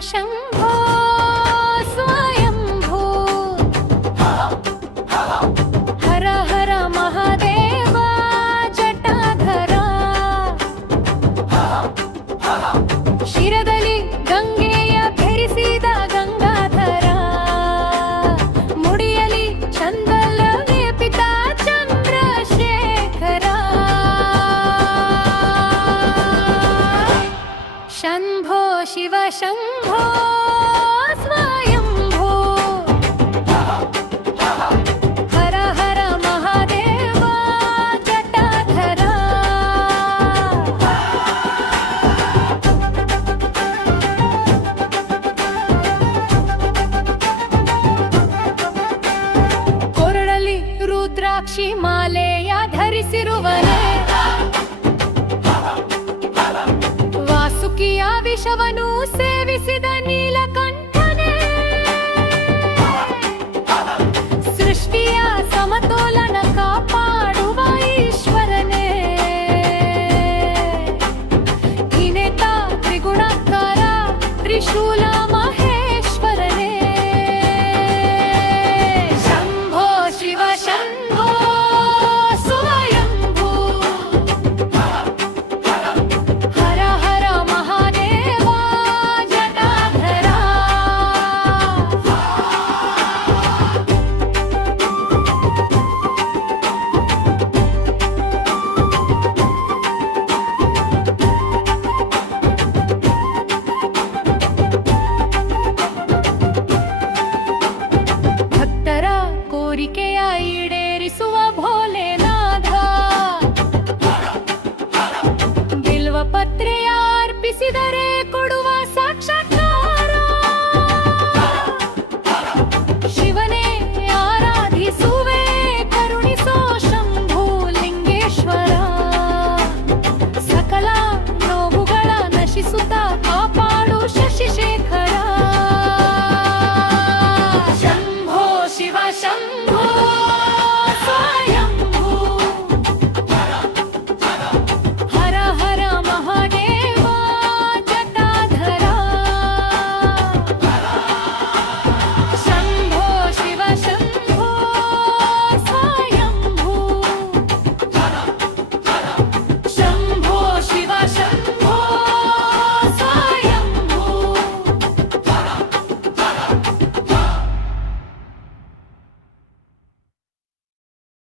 शम्भो स्वयम्भू हर हर महादेव जटाधरा ಶಿರದಲ್ಲಿ ಗಂಗೆಯ ಬೆರೆಸಿದ ಗಂಗಾಧರ ಮುಡಿಯಲಿ ಚಂದಲ ಲೇಪಿತ ಚಂದ್ರಶೇಖರ ಶಂಭೋ ಶಿವ ಶಂಭೋ ಸ್ವಯಂಭೋ ಹರ ಹರ ಮಹಾದೇವ ಜಟಾಧರ ಕೊರಳಲ್ಲಿ ರುದ್ರಾಕ್ಷಿ ಮಾಲೆಯ ಧರಿಸಿರುವನೇ ವಾಸುಕಿಯ ವಿಷವನ್ನು ಸೇವಿಸಿದ ನೀಲಕಂಠನೇ ಸೃಷ್ಟಿಯ ಸಮತೋಲ